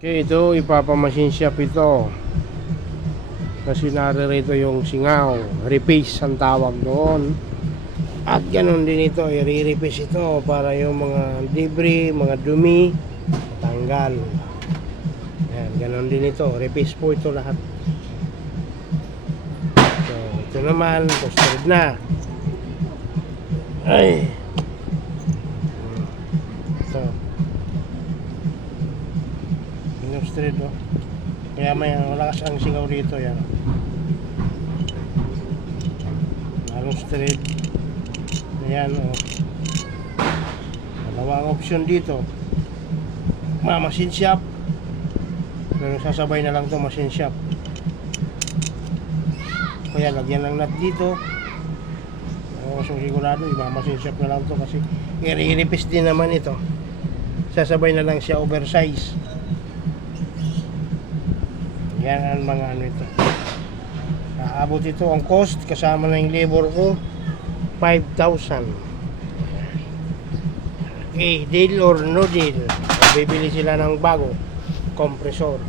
Okay, ito ipapamachine shop ito. Kasi naririto yung singaw, repace ang tawag doon. At ganun din ito, i-repace ito para yung mga debris, mga dumi tanggal. Yan, ganun din ito, repace po ito lahat. So, ito naman, posted na. Ay. Ito. Straight, oh. Kaya may malakas ang singaw dito, yan. Halong straight. Ayan, oh. Dalawang option dito. Machine shop. Pero sasabay na lang to machine shop. Kaya lagyan lang nut dito. So sigurado, machine shop na lang to kasi i-repace din naman ito. Sasabay na lang siya oversize. Yan ang mga ano ito. Aabot ito ang cost kasama na yung labor ko 5,000. Okay, deal or no deal. Bibili sila ng bago kompresor.